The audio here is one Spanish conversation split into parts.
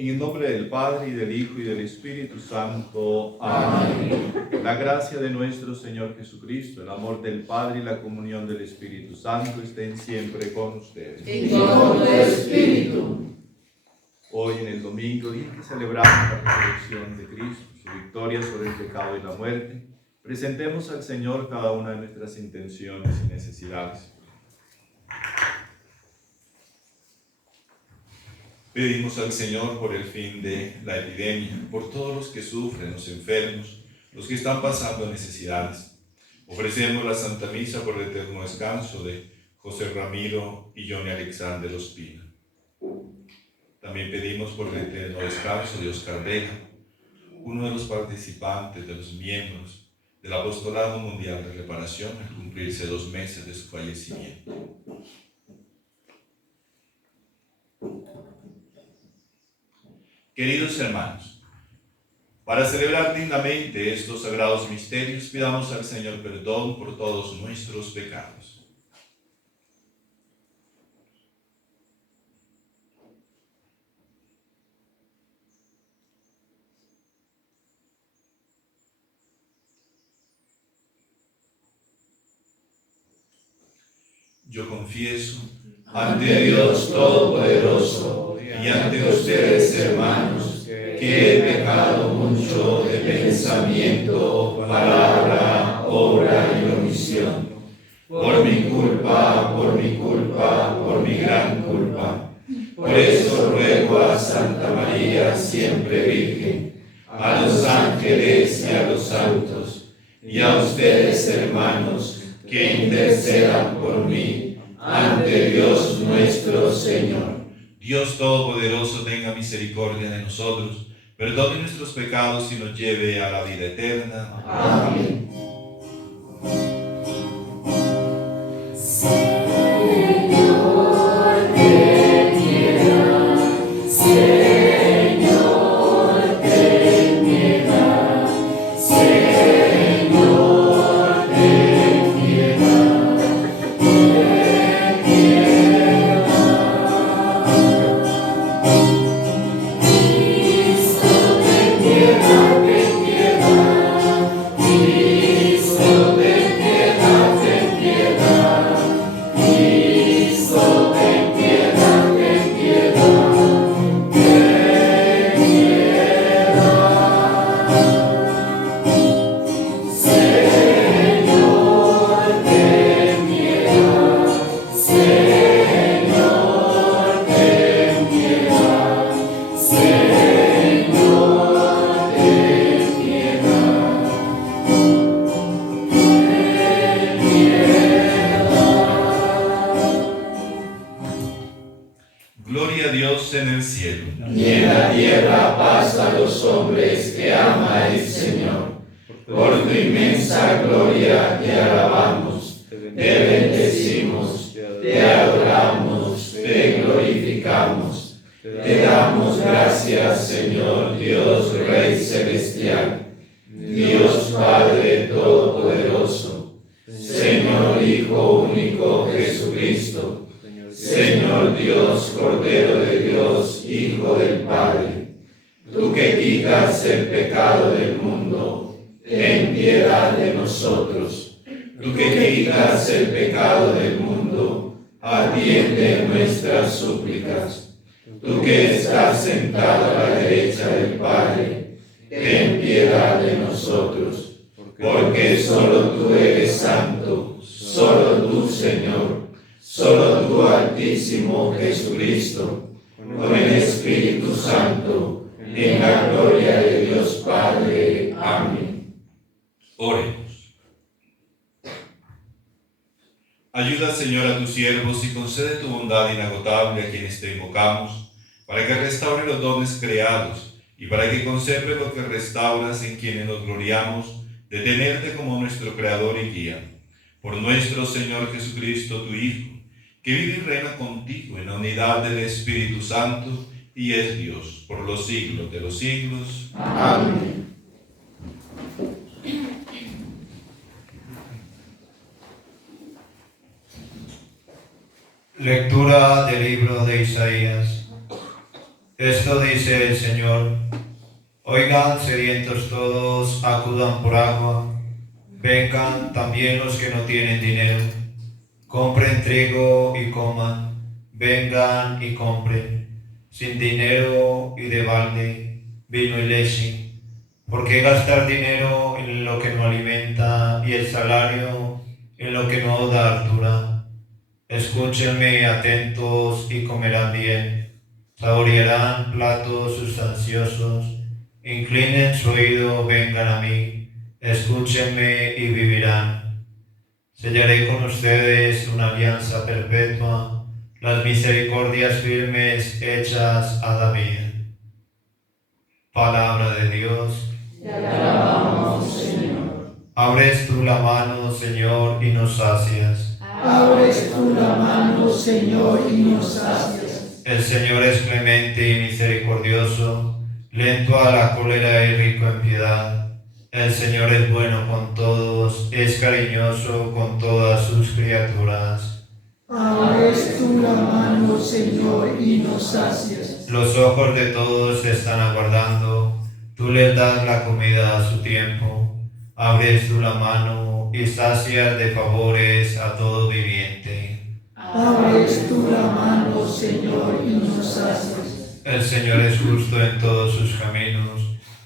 En el nombre del Padre, y del Hijo, y del Espíritu Santo. Amén. La gracia de nuestro Señor Jesucristo, el amor del Padre y la comunión del Espíritu Santo estén siempre con ustedes. Y con tu Espíritu. Hoy en el domingo, día que celebramos la resurrección de Cristo, su victoria sobre el pecado y la muerte, presentemos al Señor cada una de nuestras intenciones y necesidades. Pedimos al Señor por el fin de la epidemia, por todos los que sufren, los enfermos, los que están pasando necesidades. Ofrecemos la Santa Misa por el eterno descanso de José Ramiro y Johnny Alexander Ospina. También pedimos por el eterno descanso de Oscar Vega, uno de los participantes, de los miembros del Apostolado Mundial de Reparación, al cumplirse 2 meses de su fallecimiento. Queridos hermanos, para celebrar dignamente estos sagrados misterios, pidamos al Señor perdón por todos nuestros pecados. Yo confieso Ante Dios Todopoderoso y ante ustedes, hermanos, que he pecado mucho de pensamiento, palabra, obra y omisión. Por mi culpa, por mi gran culpa. Por eso ruego a Santa María, siempre Virgen, a los ángeles y a los santos, y a ustedes, hermanos, que intercedan por mí ante Dios nuestro Señor. Dios Todopoderoso tenga misericordia de nosotros, perdone nuestros pecados y nos lleve a la vida eterna. Amén. Gloria a Dios en el cielo. Y en la tierra paz a los hombres que ama el Señor. Por tu inmensa gloria te alabamos, te bendecimos, te adoramos, te glorificamos. Te damos gracias, Señor Dios Rey Celestial, Dios Padre Todopoderoso, Señor Hijo único Jesucristo, Señor Dios, Cordero de Dios, Hijo del Padre, tú que quitas el pecado del mundo, ten piedad de nosotros. Tú que quitas el pecado del mundo, atiende nuestras súplicas. Tú que estás sentado a la derecha del Padre, ten piedad de nosotros, porque solo tú eres santo, solo tú, Señor, solo tú, Altísimo Jesucristo, con el Espíritu Santo, en la gloria de Dios Padre. Amén. Oremos. Ayuda, Señor, a tus siervos y concede tu bondad inagotable a quienes te invocamos, para que restaure los dones creados y para que conserve lo que restauras en quienes nos gloriamos de tenerte como nuestro Creador y Guía. Por nuestro Señor Jesucristo, tu Hijo, que vive y reina contigo en la unidad del Espíritu Santo y es Dios por los siglos de los siglos. Amén. Lectura del libro de Isaías. Esto dice el Señor: oigan, sedientos todos, acudan por agua, vengan también los que no tienen dinero, compren trigo y coman, vengan y compren, sin dinero y de balde, vino y leche. ¿Por qué gastar dinero en lo que no alimenta y el salario en lo que no da hartura? Escúchenme atentos y comerán bien, saborearán platos sustanciosos, inclinen su oído, vengan a mí, escúchenme y vivirán. Sellaré con ustedes una alianza perpetua, las misericordias firmes hechas a David. Palabra de Dios. Te alabamos, Señor. Abres tú la mano, Señor, y nos sacias. Abres tú la mano, Señor, y nos sacias. El Señor es clemente y misericordioso, lento a la cólera y rico en piedad. El Señor es bueno con todos, es cariñoso con todas sus criaturas. Abres tú la mano, Señor, y nos sacias. Los ojos de todos te están aguardando, tú les das la comida a su tiempo. Abres tú la mano y sacias de favores a todo viviente. Abres tú la mano, Señor, y nos sacias. El Señor es justo en todos sus caminos,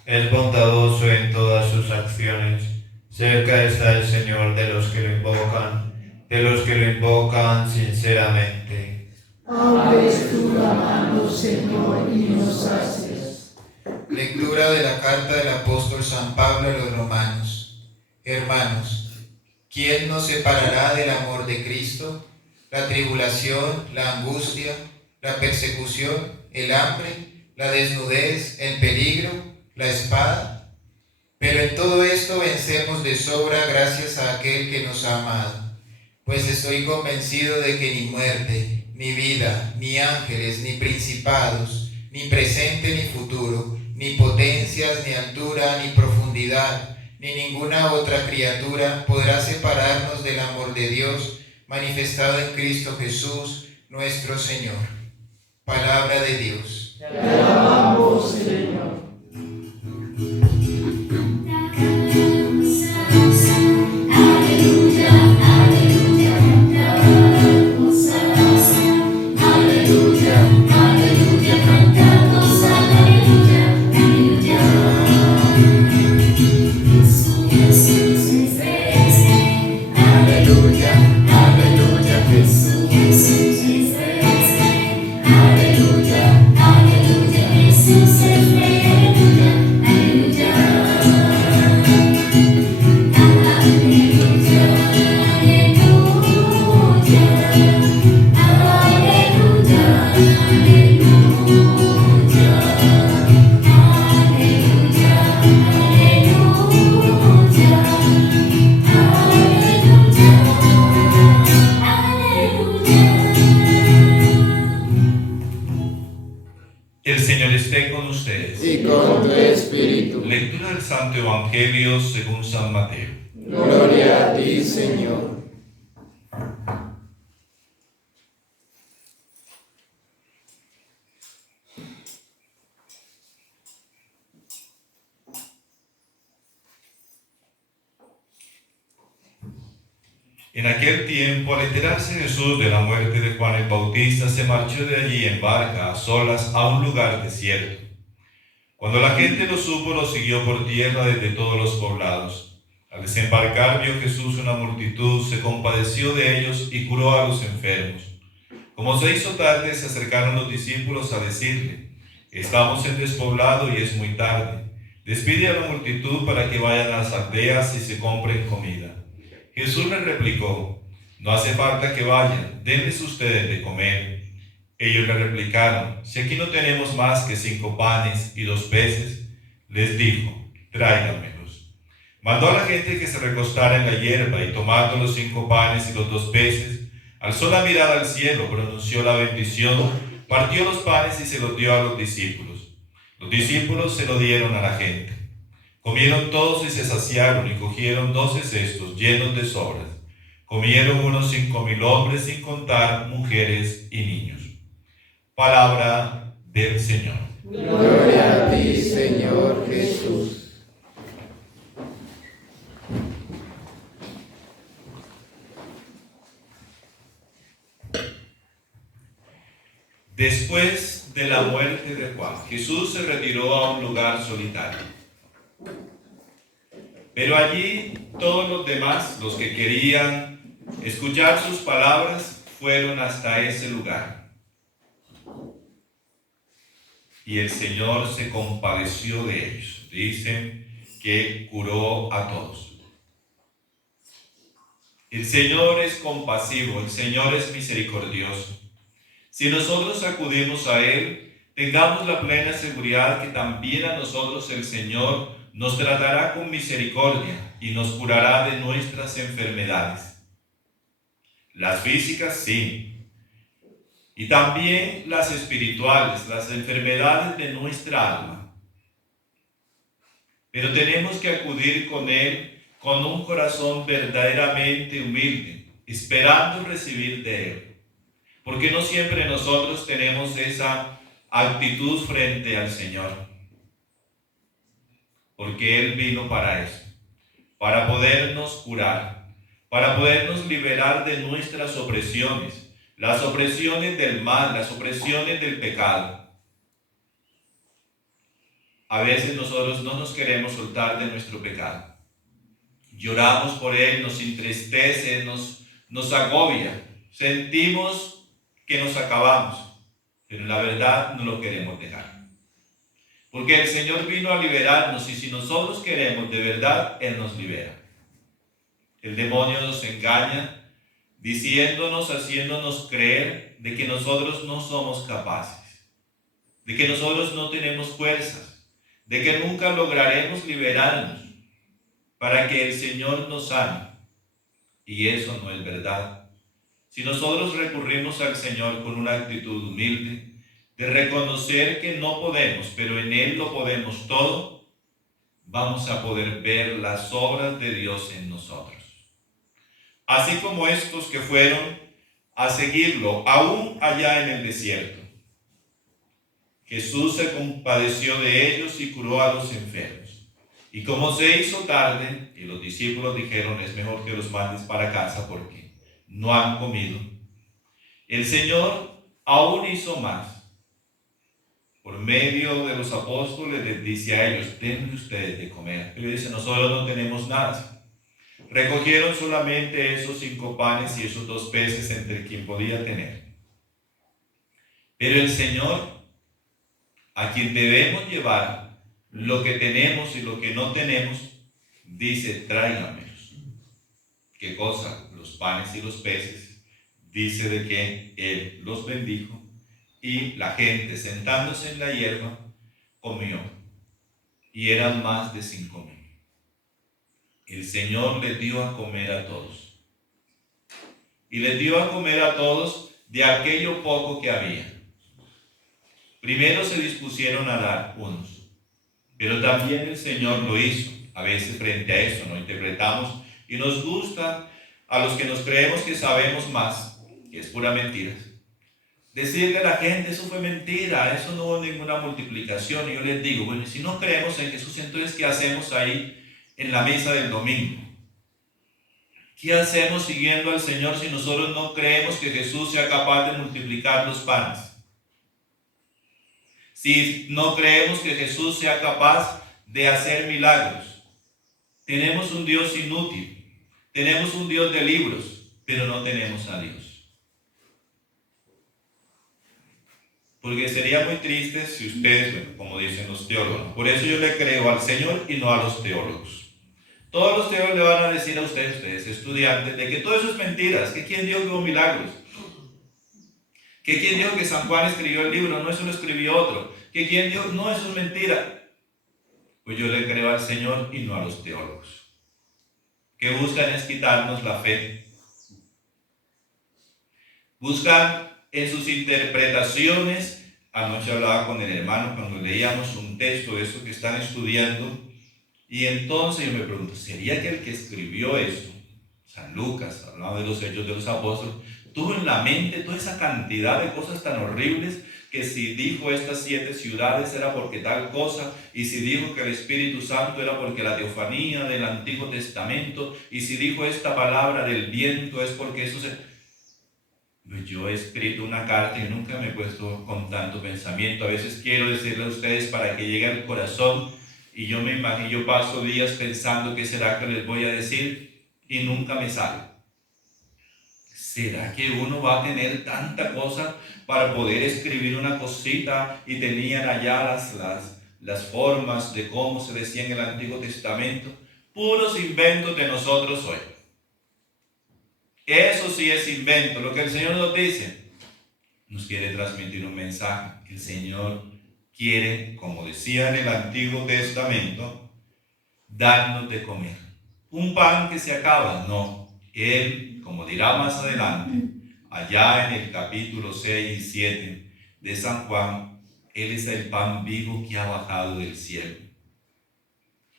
es bondadoso en todas sus acciones. Cerca está el Señor de los que lo invocan sinceramente. Abres tú la mano, Señor, y nos sacias. Lectura de la carta del apóstol San Pablo a los Romanos. Hermanos, ¿quién nos separará del amor de Cristo? La tribulación, la angustia, la persecución, el hambre, la desnudez, el peligro, la espada. Pero en todo esto vencemos de sobra gracias a aquel que nos ha amado. Pues estoy convencido de que ni muerte, ni vida, ni ángeles, ni principados, ni presente ni futuro, ni potencias, ni altura, ni profundidad, ni ninguna otra criatura podrá separarnos del amor de Dios manifestado en Cristo Jesús, nuestro Señor. Palabra de Dios. Te alabamos, Señor. El Señor esté con ustedes. Y con tu espíritu. Lectura del Santo Evangelio según San Mateo. Gloria a ti, Señor. En aquel tiempo, al enterarse Jesús de la muerte de Juan el Bautista, se marchó de allí en barca a solas a un lugar desierto. Cuando la gente lo supo, lo siguió por tierra desde todos los poblados. Al desembarcar vio Jesús una multitud, se compadeció de ellos y curó a los enfermos. Como se hizo tarde, se acercaron los discípulos a decirle: estamos en despoblado y es muy tarde. Despide a la multitud para que vayan a las aldeas y se compren comida. Jesús les replicó: no hace falta que vayan, denles ustedes de comer. Ellos le replicaron: si aquí no tenemos más que 5 panes y 2 peces, les dijo: tráiganmelos. Mandó a la gente que se recostara en la hierba y tomando los 5 panes y los 2 peces, alzó la mirada al cielo, pronunció la bendición, partió los panes y se los dio a los discípulos. Los discípulos se lo dieron a la gente. Comieron todos y se saciaron y cogieron 12 cestos llenos de sobras. Comieron unos 5.000 hombres sin contar mujeres y niños. Palabra del Señor. Gloria a ti, Señor Jesús. Después de la muerte de Juan, Jesús se retiró a un lugar solitario. Pero allí todos los demás, los que querían escuchar sus palabras, fueron hasta ese lugar. Y el Señor se compadeció de ellos. Dicen que curó a todos. El Señor es compasivo, el Señor es misericordioso. Si nosotros acudimos a Él, tengamos la plena seguridad que también a nosotros el Señor nos tratará con misericordia y nos curará de nuestras enfermedades. Las físicas sí, y también las espirituales, las enfermedades de nuestra alma. Pero tenemos que acudir con Él con un corazón verdaderamente humilde, esperando recibir de Él. Porque no siempre nosotros tenemos esa actitud frente al Señor. Porque Él vino para eso, para podernos curar, para podernos liberar de nuestras opresiones, las opresiones del mal, las opresiones del pecado. A veces nosotros no nos queremos soltar de nuestro pecado. Lloramos por él, nos entristece, nos agobia, sentimos que nos acabamos, pero en la verdad no lo queremos dejar. Porque el Señor vino a liberarnos y si nosotros queremos de verdad, Él nos libera. El demonio nos engaña diciéndonos, haciéndonos creer de que nosotros no somos capaces, de que nosotros no tenemos fuerzas, de que nunca lograremos liberarnos para que el Señor nos sane. Y eso no es verdad. Si nosotros recurrimos al Señor con una actitud humilde, de reconocer que no podemos, pero en Él lo podemos todo, vamos a poder ver las obras de Dios en nosotros. Así como estos que fueron a seguirlo, aún allá en el desierto. Jesús se compadeció de ellos y curó a los enfermos. Y como se hizo tarde, y los discípulos dijeron, es mejor que los mandes para casa porque no han comido, el Señor aún hizo más. Por medio de los apóstoles les dice a ellos, denme ustedes de comer. Pero dice, nosotros no tenemos nada. Recogieron solamente esos 5 panes y esos 2 peces entre quien podía tener. Pero el Señor, a quien debemos llevar lo que tenemos y lo que no tenemos, dice, tráigamelos. ¿Qué cosa? Los panes y los peces. Dice de que Él los bendijo y la gente sentándose en la hierba comió y eran más de 5,000. El Señor les dio a comer a todos y les dio a comer a todos de aquello poco que había. Primero se dispusieron a dar unos, pero también el Señor lo hizo. A veces frente a eso no interpretamos y nos gusta a los que nos creemos que sabemos más, que es pura mentira, decirle a la gente, eso fue mentira, eso no hubo ninguna multiplicación. Y yo les digo, bueno, si no creemos en Jesús, entonces ¿qué hacemos ahí en la mesa del domingo? ¿Qué hacemos siguiendo al Señor si nosotros no creemos que Jesús sea capaz de multiplicar los panes? Si no creemos que Jesús sea capaz de hacer milagros. Tenemos un Dios inútil, tenemos un Dios de libros, pero no tenemos a Dios. Porque sería muy triste si ustedes, bueno, como dicen los teólogos, por eso yo le creo al Señor y no a los teólogos. Todos los teólogos le van a decir a ustedes estudiantes, de que todo eso es mentiras, que quién dijo que hubo milagros, que quién dijo que San Juan escribió el libro, no, eso lo escribió otro, que quién dijo, no, eso es mentira. Pues yo le creo al Señor y no a los teólogos, que buscan es quitarnos la fe. Buscan en sus interpretaciones. Anoche hablaba con el hermano cuando leíamos un texto de eso que están estudiando, y entonces yo me pregunto, ¿sería que el que escribió eso, San Lucas, hablando de los hechos de los apóstoles, tuvo en la mente toda esa cantidad de cosas tan horribles que si dijo estas 7 ciudades era porque tal cosa, y si dijo que el Espíritu Santo era porque la teofanía del Antiguo Testamento, y si dijo esta palabra del viento es porque eso se... Yo he escrito una carta y nunca me he puesto con tanto pensamiento. A veces quiero decirle a ustedes para que llegue al corazón, y yo me imagino, yo paso días pensando qué será que les voy a decir y nunca me sale. ¿Será que uno va a tener tanta cosa para poder escribir una cosita? Y tenían allá las formas de cómo se decía en el Antiguo Testamento. Puros inventos de nosotros hoy. Eso sí es invento. Lo que el Señor nos dice, nos quiere transmitir un mensaje. El Señor quiere, como decía en el Antiguo Testamento, darnos de comer. Un pan que se acaba, no. Él, como dirá más adelante, allá en el capítulo 6 y 7 de San Juan, Él es el pan vivo que ha bajado del cielo.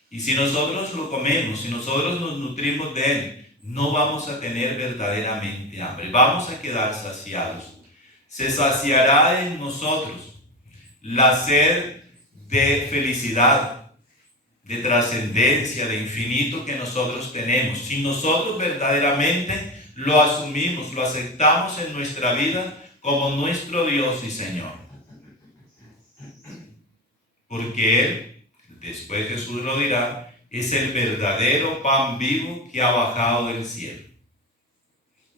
Y si nosotros lo comemos, si nosotros nos nutrimos de Él, no vamos a tener verdaderamente hambre, vamos a quedar saciados. Se saciará en nosotros la sed de felicidad, de trascendencia, de infinito que nosotros tenemos. Si nosotros verdaderamente lo asumimos, lo aceptamos en nuestra vida como nuestro Dios y Señor. Porque Él, después Jesús lo dirá, es el verdadero pan vivo que ha bajado del cielo.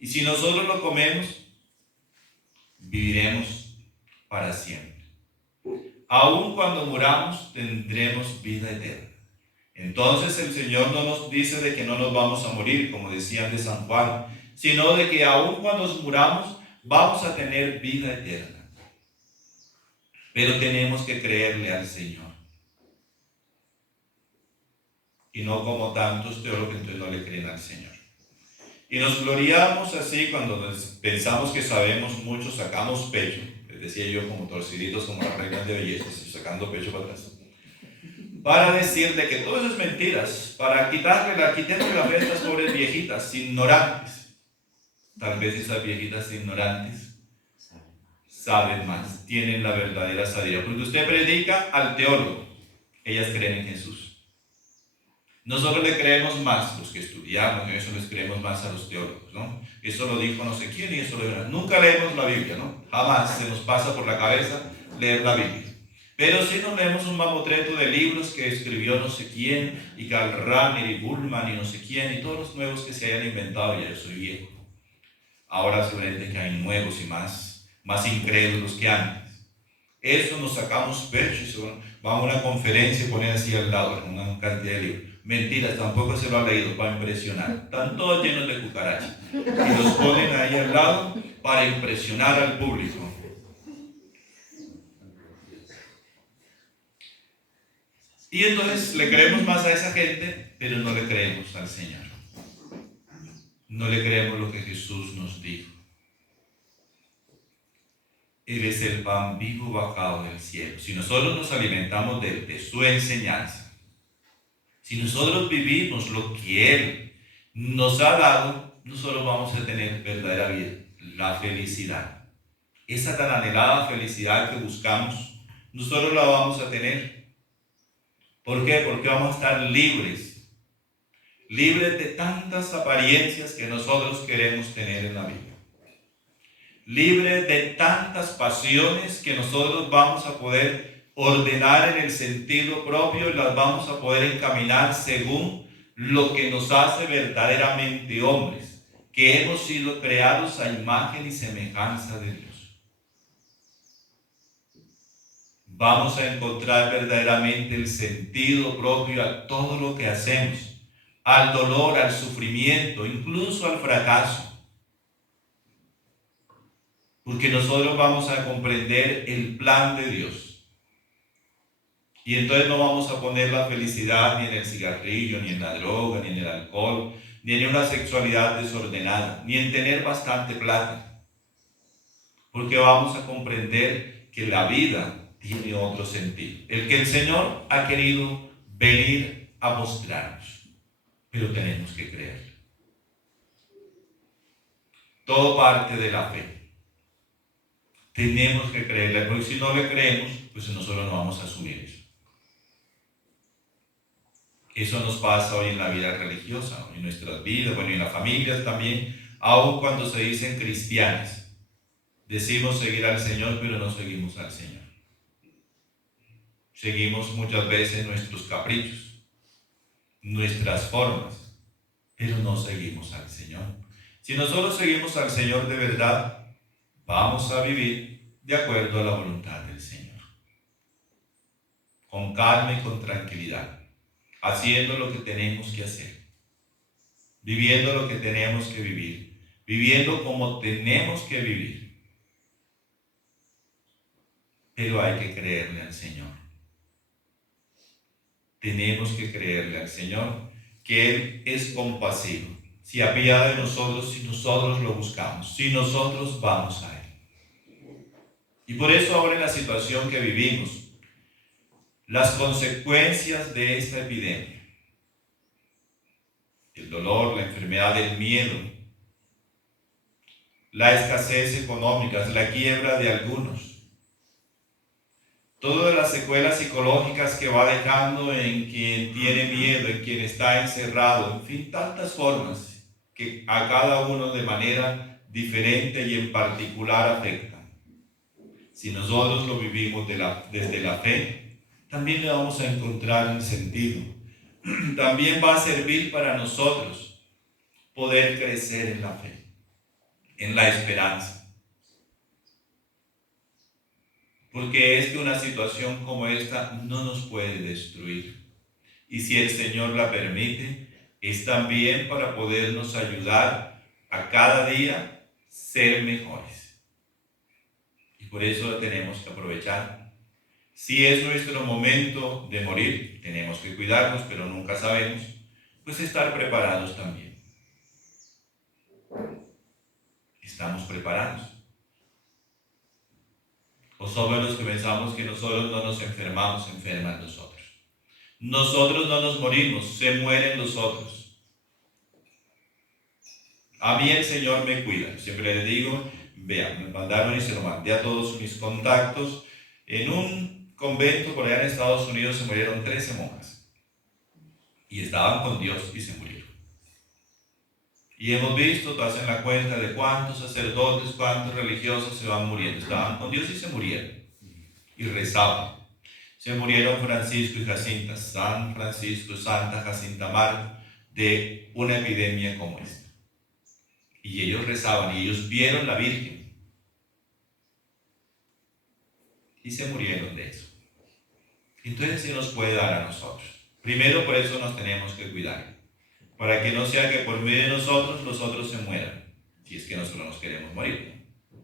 Y si nosotros lo comemos, viviremos para siempre. Aun cuando muramos, tendremos vida eterna. Entonces el Señor no nos dice de que no nos vamos a morir, como decían de San Juan, sino de que aun cuando muramos, vamos a tener vida eterna. Pero tenemos que creerle al Señor. Y no como tantos teólogos que entonces no le creen al Señor. Y nos gloriamos así cuando pensamos que sabemos mucho, sacamos pecho. Les decía yo, como torciditos, como las reinas de belleza, sacando pecho para atrás. Para decirle que todo eso es mentiras, para quitarle la fe a estas pobres viejitas ignorantes. Tal vez esas viejitas ignorantes saben más, tienen la verdadera sabiduría. Porque usted predica al teólogo, ellas creen en Jesús. Nosotros le creemos más, los que estudiamos, eso les creemos más a los teólogos, ¿no? Eso lo dijo no sé quién y eso lo dijo. Nunca leemos la Biblia, ¿no? Jamás se nos pasa por la cabeza leer la Biblia. Pero si nos leemos un mamotreto de libros que escribió no sé quién, y Karl Rahner y Bullman y no sé quién, y todos los nuevos que se hayan inventado, ya yo soy viejo. Ahora seguramente que hay nuevos y más incrédulos que antes. Eso nos sacamos pecho y vamos a una conferencia y ponen así al lado, una cantidad de libros. Mentiras, tampoco se lo ha leído para impresionar. Están todos llenos de cucarachas. Y los ponen ahí al lado para impresionar al público. Y entonces le creemos más a esa gente, pero no le creemos al Señor. No le creemos lo que Jesús nos dijo. Él es el pan vivo bajado del cielo. Si nosotros nos alimentamos de su enseñanza, si nosotros vivimos lo que Él nos ha dado, nosotros vamos a tener verdadera vida, la felicidad. Esa tan anhelada felicidad que buscamos, nosotros la vamos a tener. ¿Por qué? Porque vamos a estar libres de tantas apariencias que nosotros queremos tener en la vida. Libre de tantas pasiones que nosotros vamos a poder ordenar en el sentido propio y las vamos a poder encaminar según lo que nos hace verdaderamente hombres, que hemos sido creados a imagen y semejanza de Dios. Vamos a encontrar verdaderamente el sentido propio a todo lo que hacemos, al dolor, al sufrimiento, incluso al fracaso. Porque nosotros vamos a comprender el plan de Dios. Y entonces no vamos a poner la felicidad ni en el cigarrillo, ni en la droga, ni en el alcohol, ni en una sexualidad desordenada, ni en tener bastante plata. Porque vamos a comprender que la vida tiene otro sentido, el que el Señor ha querido venir a mostrarnos, pero tenemos que creer. Todo parte de la fe. Tenemos que creerle, porque si no le creemos, pues nosotros no vamos a asumir eso. Eso nos pasa hoy en la vida religiosa, en nuestras vidas, bueno, en las familias también, aun cuando se dicen cristianos. Decimos seguir al Señor, pero no seguimos al Señor. Seguimos muchas veces nuestros caprichos, nuestras formas, pero no seguimos al Señor. Si nosotros seguimos al Señor de verdad, vamos a vivir de acuerdo a la voluntad del Señor, con calma y con tranquilidad, haciendo lo que tenemos que hacer, viviendo lo que tenemos que vivir, viviendo como tenemos que vivir. Pero hay que creerle al Señor. Tenemos que creerle al Señor, que Él es compasivo. Se apiada de nosotros si nosotros lo buscamos, si nosotros vamos a Él. Y por eso ahora en la situación que vivimos, las consecuencias de esta epidemia, el dolor, la enfermedad, el miedo, la escasez económica, la quiebra de algunos, todas las secuelas psicológicas que va dejando en quien tiene miedo, en quien está encerrado, en fin, tantas formas que a cada uno de manera diferente y en particular afectan. Si nosotros lo vivimos desde la fe, también le vamos a encontrar un sentido. También va a servir para nosotros poder crecer en la fe, en la esperanza. Porque es que una situación como esta no nos puede destruir. Y si el Señor la permite, es también para podernos ayudar a cada día ser mejores. Y por eso la tenemos que aprovechar. Si es nuestro momento de morir, tenemos que cuidarnos, pero nunca sabemos, pues estar preparados también. Estamos preparados. O somos los que pensamos que nosotros no nos enfermamos, enferman los otros. Nosotros no nos morimos, se mueren los otros. A mí el Señor me cuida. Siempre les digo, vean, me mandaron y se lo mandé a todos mis contactos. En un convento por allá en Estados Unidos se murieron 13 monjas. Y estaban con Dios y se murieron. Y hemos visto, hacen la cuenta de cuántos sacerdotes, cuántos religiosos se van muriendo. Estaban con Dios y se murieron. Y rezaban. Se murieron Francisco y Jacinta, San Francisco, Santa Jacinta Marta, de una epidemia como esta. Y ellos rezaban y ellos vieron la Virgen. Y se murieron de eso. Entonces sí nos puede dar a nosotros. Primero por eso nos tenemos que cuidar. Para que no sea que por medio de nosotros los otros se mueran, si es que nosotros nos queremos morir, ¿no?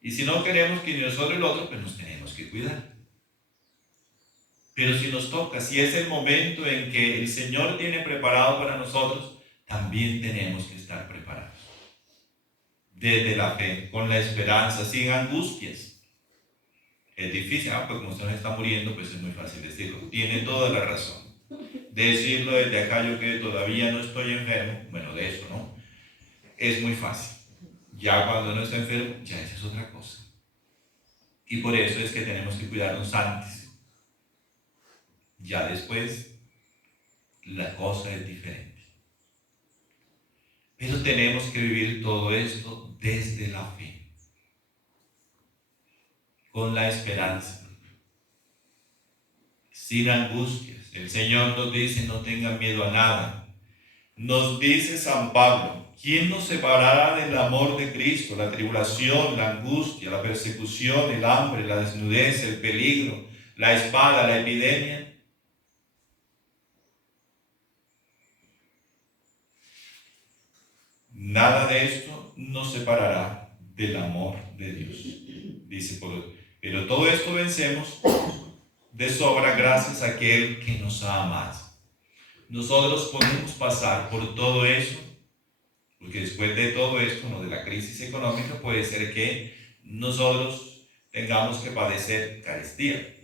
Y si no queremos que ni nosotros el otro, pues nos tenemos que cuidar. Pero si nos toca, si es el momento en que el Señor tiene preparado para nosotros, también tenemos que estar preparados. Desde la fe, con la esperanza, sin angustias. Es difícil, pues como usted no está muriendo, pues es muy fácil decirlo. Tiene toda la razón. Decirlo desde acá, yo que todavía no estoy enfermo, bueno, de eso, ¿no? Es muy fácil. Ya cuando no está enfermo, ya esa es otra cosa. Y por eso es que tenemos que cuidarnos antes. Ya después, la cosa es diferente. Pero tenemos que vivir todo esto desde la fe, con la esperanza, sin angustias. El Señor nos dice, no tengan miedo a nada. Nos dice San Pablo, ¿quién nos separará del amor de Cristo? La tribulación, la angustia, la persecución, el hambre, la desnudez, el peligro, la espada, la epidemia. Nada de esto nos separará del amor de Dios. Dice, pero todo esto vencemos de sobra gracias a aquel que nos ha amado. Nosotros podemos pasar por todo eso, porque después de todo esto, de la crisis económica, puede ser que nosotros tengamos que padecer carestía.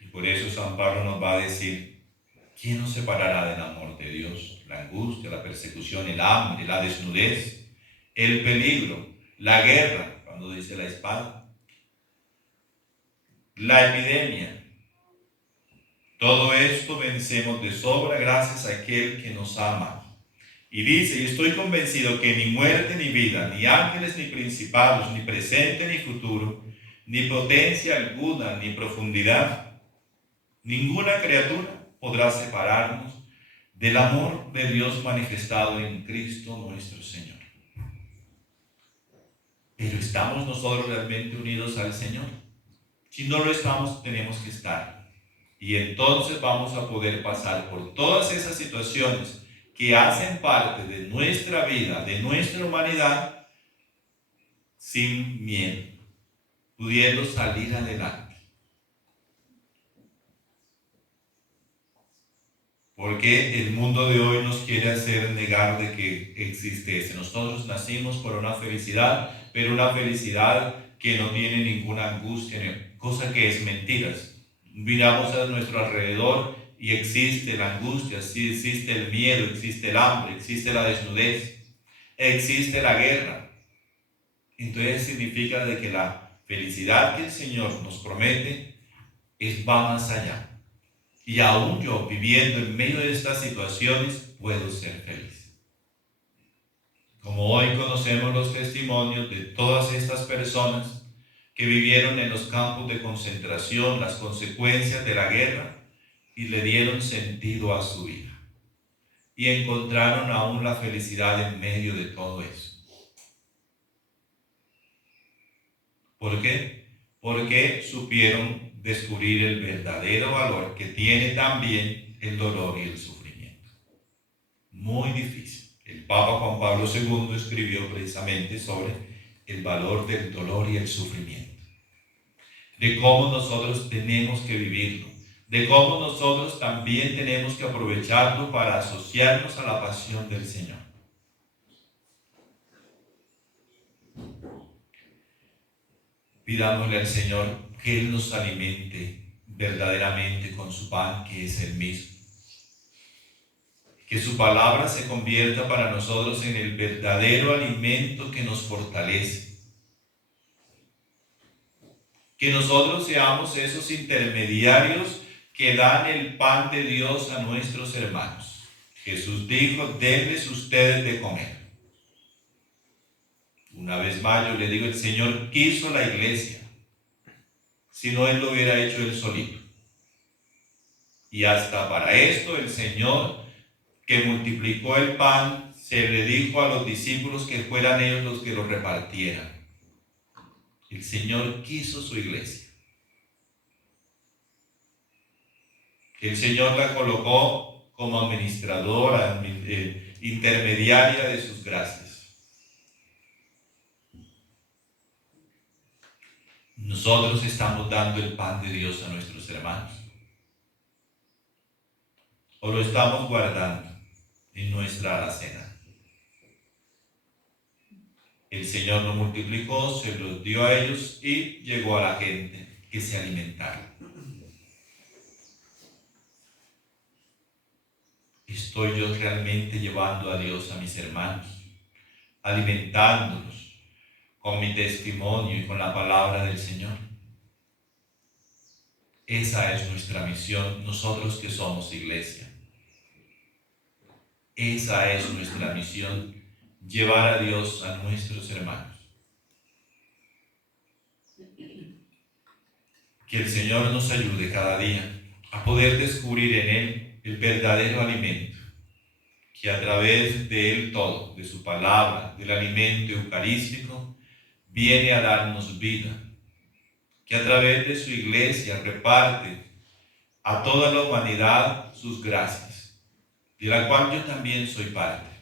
Y por eso San Pablo nos va a decir, ¿quién nos separará del amor de Dios? La angustia, la persecución, el hambre, la desnudez, el peligro, la guerra, cuando dice la espada, la epidemia. Todo esto vencemos de sobra gracias a aquel que nos ama. Y dice, y estoy convencido que ni muerte ni vida, ni ángeles ni principados, ni presente ni futuro, ni potencia alguna, ni profundidad, ninguna criatura podrá separarnos del amor de Dios manifestado en Cristo nuestro Señor. Pero ¿estamos nosotros realmente unidos al Señor? Si no lo estamos, tenemos que estar. Y entonces vamos a poder pasar por todas esas situaciones que hacen parte de nuestra vida, de nuestra humanidad, sin miedo, pudiendo salir adelante. Porque el mundo de hoy nos quiere hacer negar de que existe ese. Nosotros nacimos por una felicidad, pero una felicidad que no tiene ninguna angustia, cosa que es mentiras. Miramos a nuestro alrededor y existe la angustia, sí, existe el miedo, existe el hambre, existe la desnudez, existe la guerra. Entonces significa de que la felicidad que el Señor nos promete va más allá. Y aún yo, viviendo en medio de estas situaciones, puedo ser feliz. Como hoy conocemos los testimonios de todas estas personas que vivieron en los campos de concentración, las consecuencias de la guerra, y le dieron sentido a su vida. Y encontraron aún la felicidad en medio de todo eso. ¿Por qué? Porque supieron descubrir el verdadero valor que tiene también el dolor y el sufrimiento. Muy difícil. El Papa Juan Pablo II escribió precisamente sobre el valor del dolor y el sufrimiento. De cómo nosotros tenemos que vivirlo. De cómo nosotros también tenemos que aprovecharlo para asociarnos a la pasión del Señor. Pidámosle al Señor que Él nos alimente verdaderamente con su pan, que es el mismo. Que su palabra se convierta para nosotros en el verdadero alimento que nos fortalece. Que nosotros seamos esos intermediarios que dan el pan de Dios a nuestros hermanos. Jesús dijo, denles ustedes de comer. Una vez más yo le digo, el Señor quiso la iglesia. Si no, Él lo hubiera hecho Él solito. Y hasta para esto el Señor, que multiplicó el pan, se le dijo a los discípulos que fueran ellos los que lo repartieran. El Señor quiso su iglesia. El Señor la colocó como administradora, intermediaria de sus gracias. Nosotros estamos dando el pan de Dios a nuestros hermanos. ¿O lo estamos guardando en nuestra alacena? El Señor lo multiplicó, se los dio a ellos y llegó a la gente que se alimentara. ¿Estoy yo realmente llevando a Dios a mis hermanos, alimentándolos con mi testimonio y con la palabra del Señor? Esa es nuestra misión, nosotros que somos iglesia. Esa es nuestra misión, llevar a Dios a nuestros hermanos. Que el Señor nos ayude cada día a poder descubrir en Él el verdadero alimento, que a través de Él todo, de su palabra, del alimento eucarístico, viene a darnos vida, que a través de su iglesia reparte a toda la humanidad sus gracias, de la cual yo también soy parte.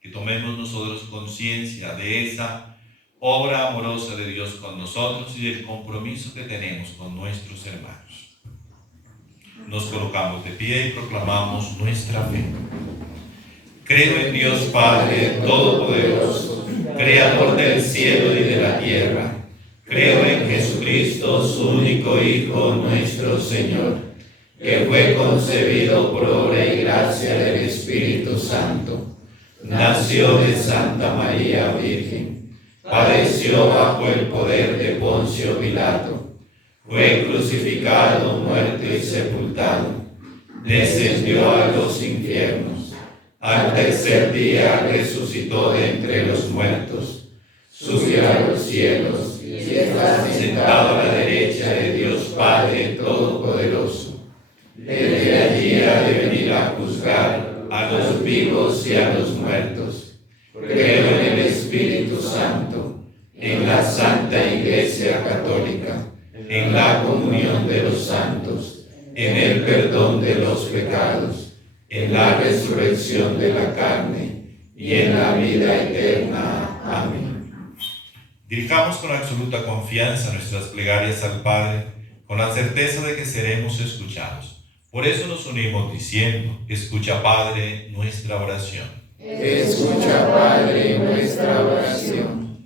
Que tomemos nosotros conciencia de esa obra amorosa de Dios con nosotros y del compromiso que tenemos con nuestros hermanos. Nos colocamos de pie y proclamamos nuestra fe. Creo en Dios Padre Todopoderoso, Creador del cielo y de la tierra. Creo en Jesucristo, su único Hijo, nuestro Señor, que fue concebido por obra y gracia del Espíritu Santo. Nació de Santa María Virgen, padeció bajo el poder de Poncio Pilato, fue crucificado, muerto y sepultado, descendió a los infiernos, al tercer día resucitó de entre los muertos, subió a los cielos y está sentado a la derecha de Dios Padre Todopoderoso. Desde allí ha de venir a juzgar a los vivos y a los muertos. Creo en el Espíritu Santo, en la Santa Iglesia Católica, en la comunión de los santos, en el perdón de los pecados, en la resurrección de la carne y en la vida eterna. Amén. Dirijamos con absoluta confianza nuestras plegarias al Padre, con la certeza de que seremos escuchados. Por eso nos unimos diciendo: escucha, Padre, nuestra oración. Escucha, Padre, nuestra oración.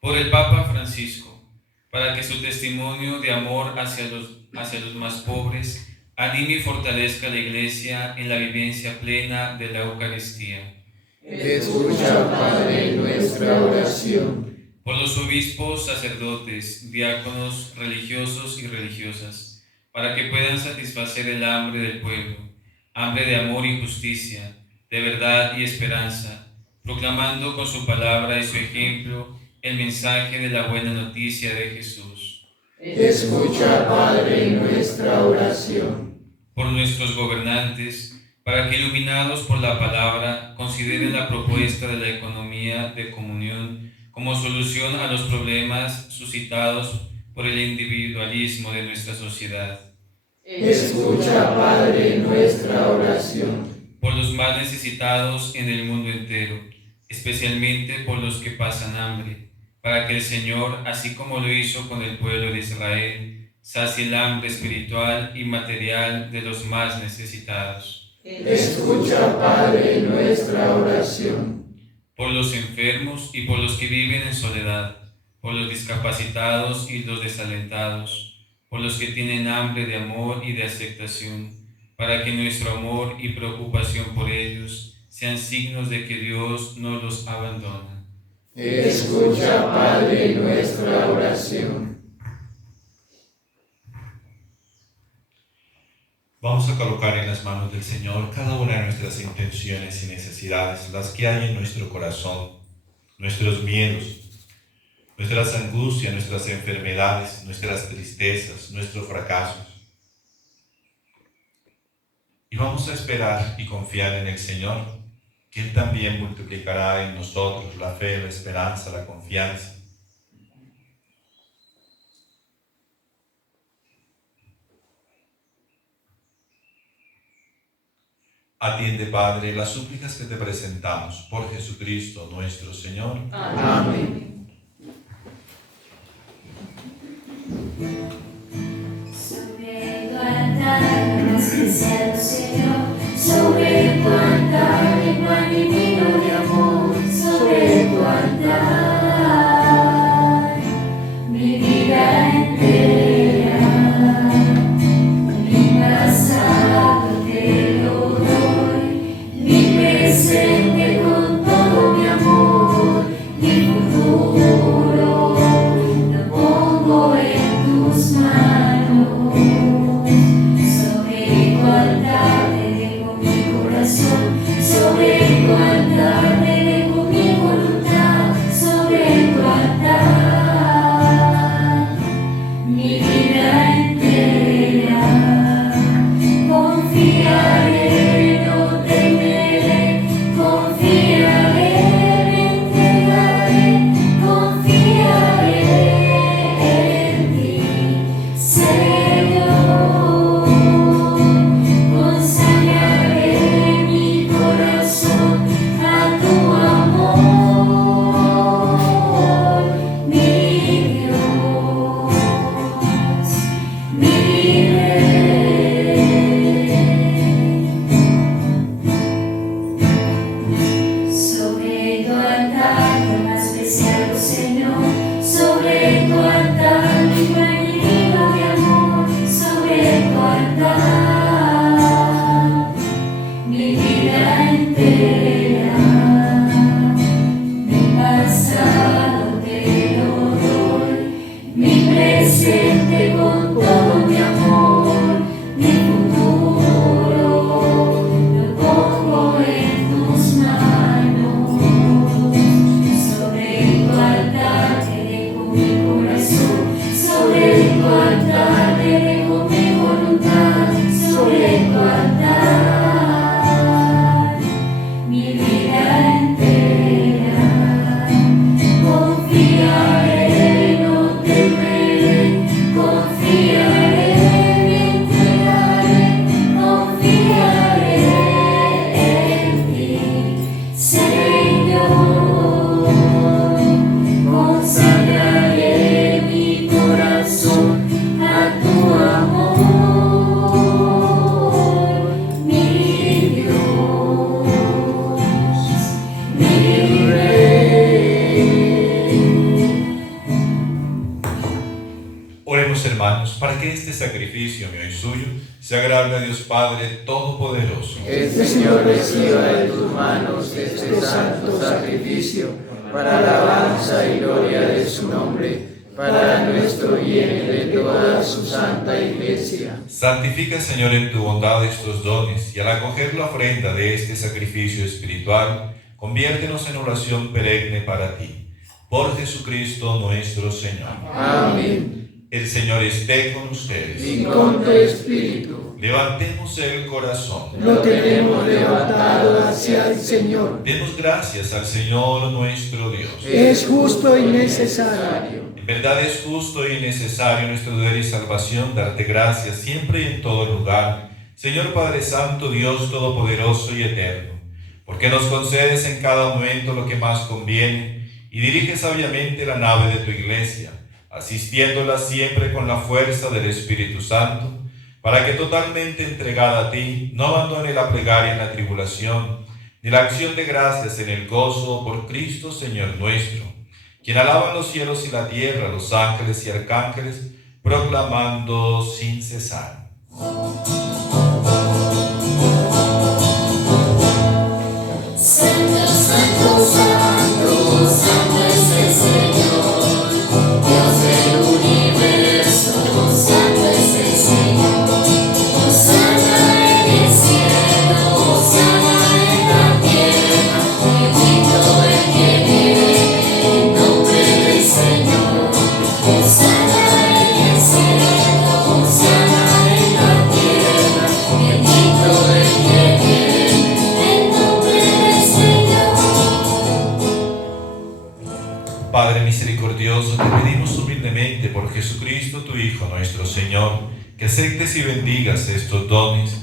Por el Papa Francisco, para que su testimonio de amor hacia los más pobres anime y fortalezca la Iglesia en la vivencia plena de la Eucaristía. Escucha, Padre, nuestra oración. Por los obispos, sacerdotes, diáconos, religiosos y religiosas, para que puedan satisfacer el hambre del pueblo, hambre de amor y justicia, de verdad y esperanza, proclamando con su palabra y su ejemplo el mensaje de la buena noticia de Jesús. Escucha, Padre, nuestra oración. Por nuestros gobernantes, para que iluminados por la palabra consideren la propuesta de la economía de comunión como solución a los problemas suscitados por el individualismo de nuestra sociedad. Escucha, Padre, nuestra oración. Por los más necesitados en el mundo entero, especialmente por los que pasan hambre, para que el Señor, así como lo hizo con el pueblo de Israel, sacie el hambre espiritual y material de los más necesitados. Escucha, Padre, nuestra oración. Por los enfermos y por los que viven en soledad, por los discapacitados y los desalentados, por los que tienen hambre de amor y de aceptación, para que nuestro amor y preocupación por ellos sean signos de que Dios no los abandona. Escucha, Padre, nuestra oración. Vamos a colocar en las manos del Señor cada una de nuestras intenciones y necesidades, las que hay en nuestro corazón, nuestros miedos, nuestras angustias, nuestras enfermedades, nuestras tristezas, nuestros fracasos. Y vamos a esperar y confiar en el Señor, que Él también multiplicará en nosotros la fe, la esperanza, la confianza. Atiende, Padre, las súplicas que te presentamos por Jesucristo nuestro Señor. Amén. Sobre tu altar, más deseado Señor, sobre tu altar, mi pan divino de amor, sobre tu altar, mi vida entera, mi pasado te lo doy, mi presente con todo mi amor, mi futuro lo pongo en tus manos. Sobre tu altar te dejo mi corazón, hermanos, para que este sacrificio mío y suyo se agrade a Dios Padre Todopoderoso. Que el Señor reciba de tus manos este santo sacrificio para alabanza y gloria de su nombre, para nuestro bien y de toda su santa Iglesia. Santifica, Señor, en tu bondad estos dones, y al acoger la ofrenda de este sacrificio espiritual, conviértenos en oración perenne para ti. Por Jesucristo nuestro Señor. Amén. El Señor esté con ustedes. Y con tu espíritu. Levantemos el corazón. Lo tenemos levantado hacia el Señor. Demos gracias al Señor nuestro Dios. Es justo y necesario. En verdad es justo y necesario nuestro deber y salvación darte gracias siempre y en todo lugar, Señor Padre Santo, Dios Todopoderoso y Eterno, porque nos concedes en cada momento lo que más conviene y diriges sabiamente la nave de tu Iglesia, asistiéndola siempre con la fuerza del Espíritu Santo, para que totalmente entregada a ti no abandone la plegaria en la tribulación, ni la acción de gracias en el gozo por Cristo Señor nuestro, quien alaba los cielos y la tierra, los ángeles y arcángeles, proclamando sin cesar. Santo, santo, santo, santo es el Señor, Dios del universo, santo es el Señor. Hosana en el cielo, hosana en la tierra, bendito el que viene en nombre del Señor. Hosana en el cielo, hosana en la tierra, bendito el que viene en nombre del Señor. Padre misericordioso, te pedimos humildemente por Jesucristo, tu Hijo, nuestro Señor, que aceptes y bendigas estos dones,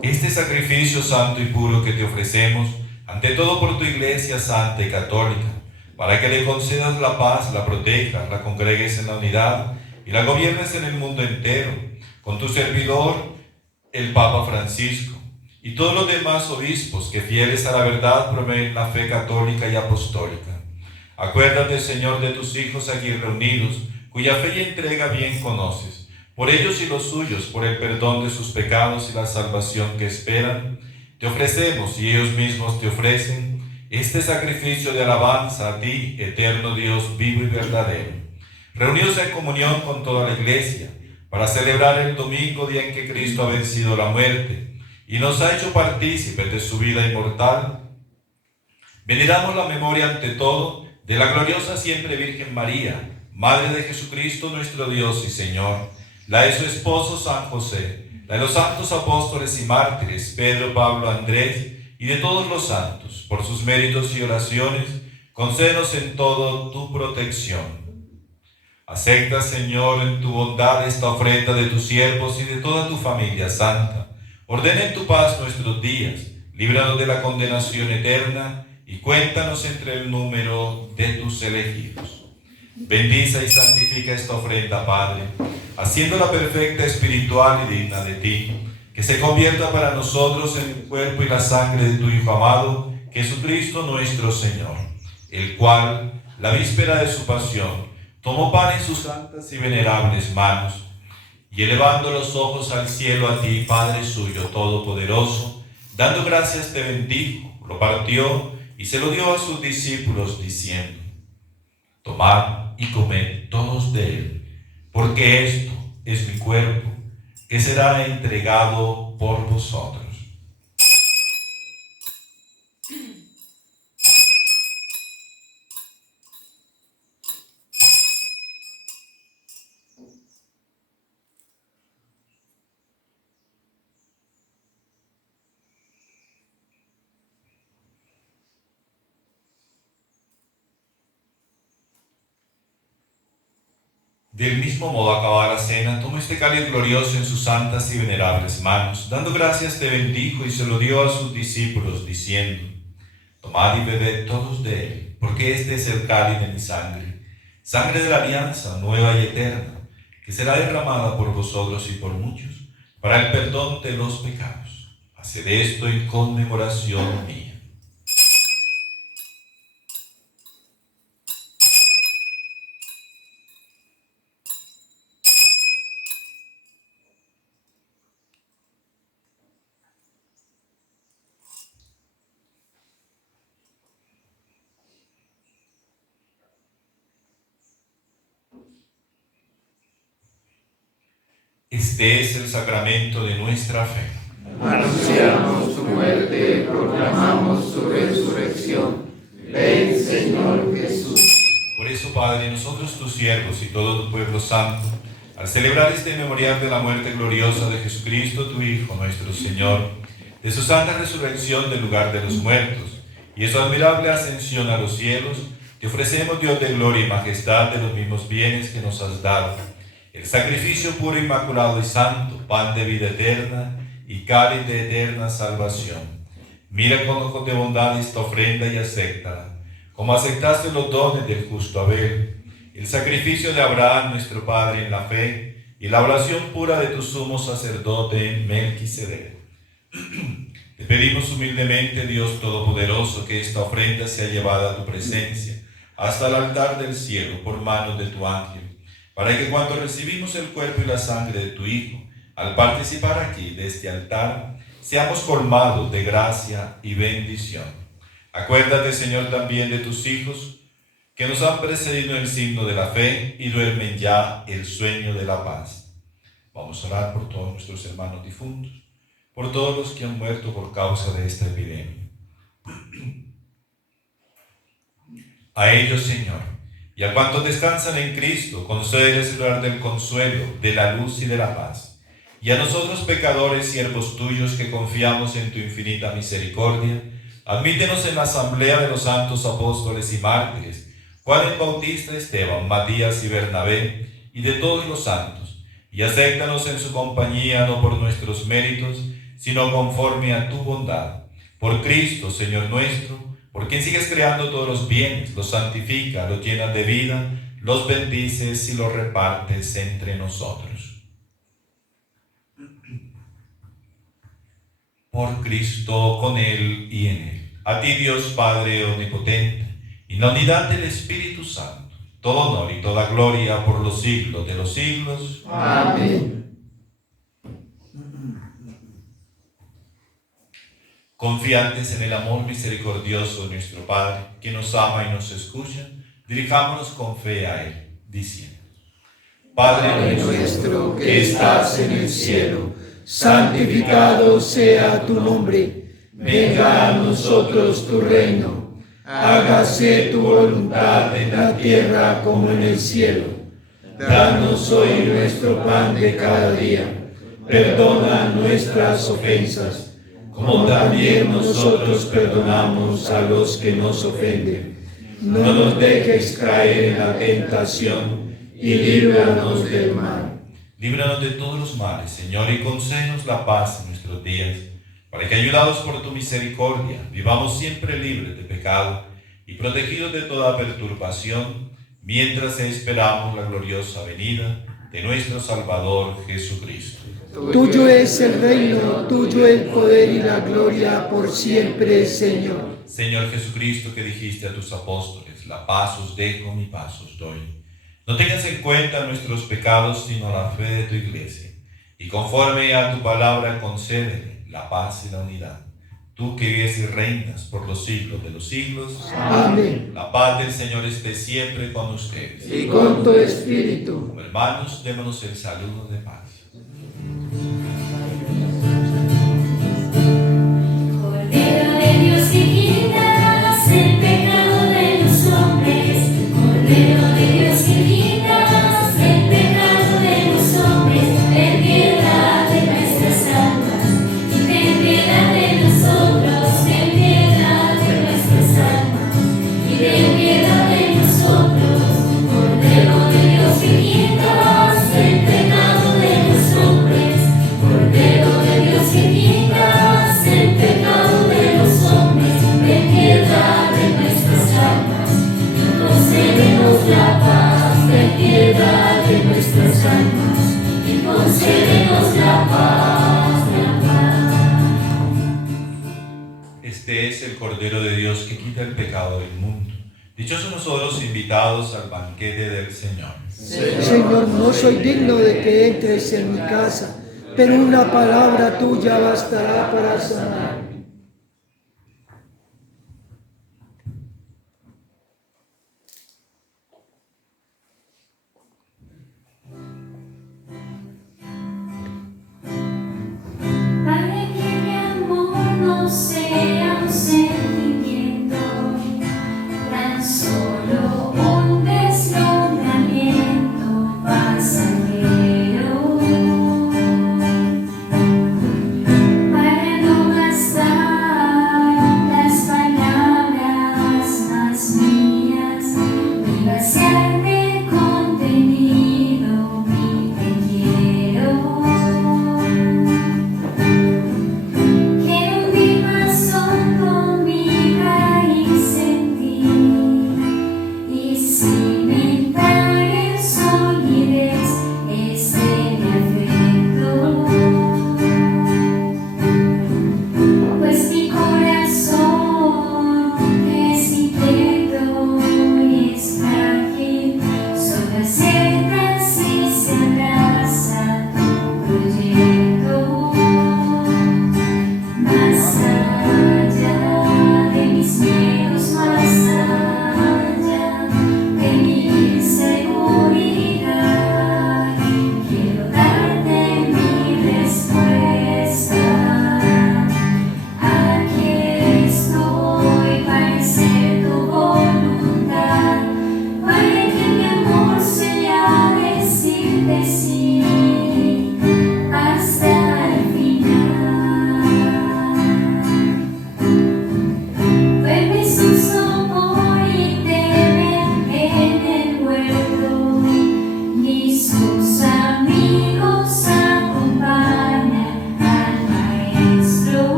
este sacrificio santo y puro que te ofrecemos, ante todo por tu Iglesia santa y católica, para que le concedas la paz, la protejas, la congregues en la unidad y la gobiernes en el mundo entero, con tu servidor, el Papa Francisco, y todos los demás obispos que fieles a la verdad promueven la fe católica y apostólica. Acuérdate, Señor, de tus hijos aquí reunidos, cuya fe y entrega bien conoces, por ellos y los suyos, por el perdón de sus pecados y la salvación que esperan. Te ofrecemos, y ellos mismos te ofrecen, este sacrificio de alabanza a ti, eterno Dios vivo y verdadero, reunidos en comunión con toda la Iglesia, para celebrar el domingo, día en que Cristo ha vencido la muerte y nos ha hecho partícipes de su vida inmortal. Veneramos la memoria ante todo de la gloriosa siempre Virgen María, Madre de Jesucristo nuestro Dios y Señor, la de su esposo San José, la de los santos apóstoles y mártires, Pedro, Pablo, Andrés, y de todos los santos. Por sus méritos y oraciones, concédenos en todo tu protección. Acepta, Señor, en tu bondad esta ofrenda de tus siervos y de toda tu familia santa. Ordena en tu paz nuestros días, líbranos de la condenación eterna, y cuéntanos entre el número de tus elegidos. Bendice y santifica esta ofrenda, Padre, haciéndola perfecta, espiritual y digna de ti, que se convierta para nosotros en el cuerpo y la sangre de tu Hijo amado, Jesucristo nuestro Señor, el cual, la víspera de su pasión, tomó pan en sus santas y venerables manos, y elevando los ojos al cielo a ti, Padre suyo todopoderoso, dando gracias te bendijo, lo partió y se lo dio a sus discípulos diciendo: tomad y comed todos de él, porque esto es mi cuerpo, que será entregado por vosotros. Del mismo modo, acabada la cena, tomó este cáliz glorioso en sus santas y venerables manos, dando gracias te bendijo y se lo dio a sus discípulos, diciendo: tomad y bebed todos de él, porque este es el cáliz de mi sangre, sangre de la alianza nueva y eterna, que será derramada por vosotros y por muchos, para el perdón de los pecados. Haced esto en conmemoración mía. Este es el sacramento de nuestra fe. Anunciamos tu muerte, proclamamos tu resurrección. Ven, Señor Jesús. Por eso, Padre, nosotros tus siervos y todo tu pueblo santo, al celebrar este memorial de la muerte gloriosa de Jesucristo, tu Hijo, nuestro Señor, de su santa resurrección del lugar de los muertos, y de su admirable ascensión a los cielos, te ofrecemos, Dios de gloria y majestad, de los mismos bienes que nos has dado, el sacrificio puro, inmaculado y santo, pan de vida eterna y cáliz de eterna salvación. Mira con ojos de bondad esta ofrenda y acéptala, como aceptaste los dones del justo Abel, el sacrificio de Abraham, nuestro Padre, en la fe, y la oración pura de tu sumo sacerdote, Melquisedec. Te pedimos humildemente, Dios Todopoderoso, que esta ofrenda sea llevada a tu presencia, hasta el altar del cielo, por manos de tu ángel, para que cuando recibimos el cuerpo y la sangre de tu Hijo, al participar aquí de este altar, seamos colmados de gracia y bendición. Acuérdate, Señor, también de tus hijos, que nos han precedido en el signo de la fe y duermen ya el sueño de la paz. Vamos a orar por todos nuestros hermanos difuntos, por todos los que han muerto por causa de esta epidemia. A ellos, Señor, y a cuantos descansan en Cristo, concédeles el lugar del consuelo, de la luz y de la paz. Y a nosotros, pecadores, siervos tuyos, que confiamos en tu infinita misericordia, admítenos en la asamblea de los santos apóstoles y mártires, Juan el Bautista, Esteban, Matías y Bernabé, y de todos los santos, y acéptanos en su compañía, no por nuestros méritos, sino conforme a tu bondad. Por Cristo, Señor nuestro, por quien sigues creando todos los bienes, los santifica, los llenas de vida, los bendices y los repartes entre nosotros. Por Cristo, con Él y en Él. A ti, Dios Padre omnipotente, y la unidad del Espíritu Santo, todo honor y toda gloria por los siglos de los siglos. Amén. Confiantes en el amor misericordioso de nuestro Padre, que nos ama y nos escucha, dirijámonos con fe a Él, diciendo: Padre nuestro que estás en el cielo, santificado sea tu nombre. Venga a nosotros tu reino. Hágase tu voluntad en la tierra como en el cielo. Danos hoy nuestro pan de cada día. Perdona nuestras ofensas, como también nosotros perdonamos a los que nos ofenden. No nos dejes caer en la tentación y líbranos del mal. Líbranos de todos los males, Señor, y concédenos la paz en nuestros días, para que, ayudados por tu misericordia, vivamos siempre libres de pecado y protegidos de toda perturbación, mientras esperamos la gloriosa venida de nuestro Salvador Jesucristo. Tuyo es el reino, tuyo el poder y la gloria por siempre, Señor. Señor Jesucristo, que dijiste a tus apóstoles: la paz os dejo, mi paz os doy. No tengas en cuenta nuestros pecados, sino la fe de tu Iglesia. Y conforme a tu palabra, concédele la paz y la unidad. Tú que vives y reinas por los siglos de los siglos. Amén. La paz del Señor esté siempre con ustedes. Y con tu espíritu. Como hermanos, démonos el saludo de paz. Cordero de Dios que quitas el pecado de los hombres, Cordero de Dios que quitas el pecado de los hombres, ten piedad de nuestras almas y ten piedad de nosotros, ten piedad de nuestras almas y ten piedad de nosotros. Cordero de Dios que quitas el pecado de los hombres, Cordero de Dios que quitas el pecado de los hombres, ten piedad de nuestras almas y concédenos la paz, ten piedad de nuestras almas y concédenos la paz, Este es el Cordero de Dios que quita el pecado del mundo. Dichosos nosotros, invitados al banquete del Señor. Señor, no soy digno de que entres en mi casa, pero una palabra tuya bastará para sanar.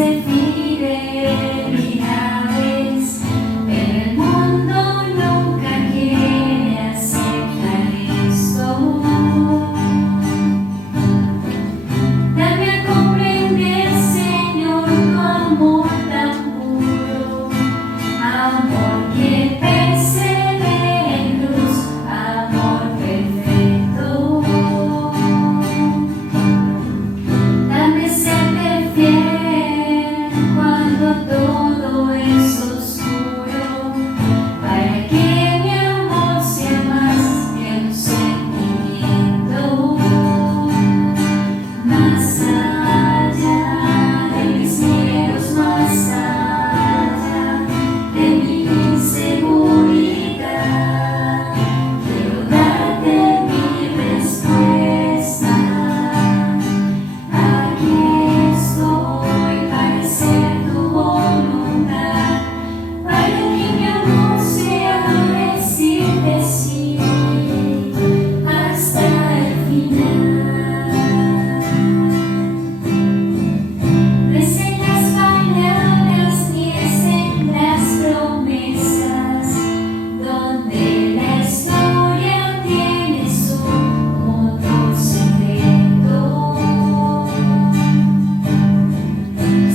de fidelidades, pero el mundo nunca quiere aceptar esto. Dame a comprender, Señor, tu amor tan puro, amor que persevera en cruz, amor perfecto. Dame serte fiel cuando todo es oscuro, para que mi amor sea más que un sentimiento. Más allá de mis miedos, más allá de mi inseguridad, quiero darte mi respuesta. Aquí estoy para hacer tu voluntad, para que mi amor sea decirte sí hasta el final. No es en las palabras ni es en las promesas donde la historia tiene su motor secreto.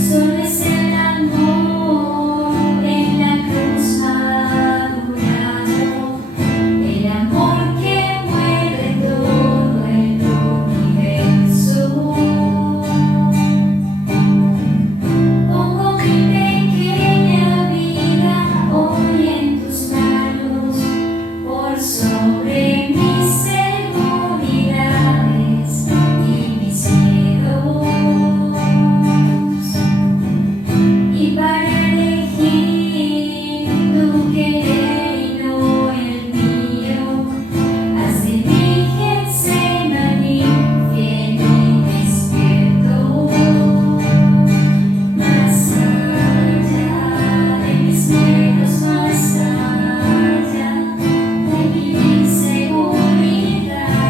Solo es el amor en la cruz madurado, el amor que mueve todo el universo. Pongo mi pequeña vida hoy en tus manos, por sobre mis seguridades y mis miedos. Y para elegir tu querer y no el mío, haz de mí Getsemaní, fiel y despierto. Más allá de mis miedos, más allá de mi inseguridad,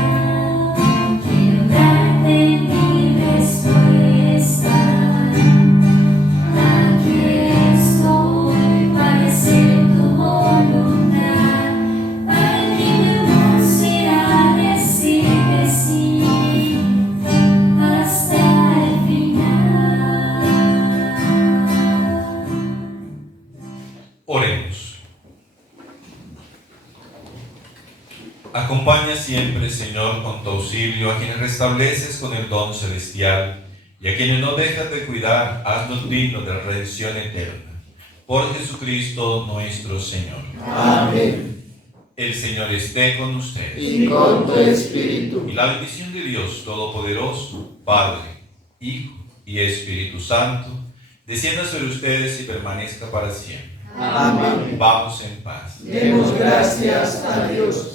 quiero darte mi respuesta. Aquí estoy para hacer tu voluntad, para que mi amor sea decirte sí hasta el final. Oremos. Acompaña siempre, Señor, con tu auxilio a quienes restableces con el don celestial y a quienes no dejas de cuidar, haznos dignos de la redención eterna. Por Jesucristo nuestro Señor. Amén. El Señor esté con ustedes. Y con tu espíritu. Y la bendición de Dios Todopoderoso, Padre, Hijo y Espíritu Santo, descienda sobre ustedes y permanezca para siempre. Amén. Vamos en paz. Demos gracias a Dios.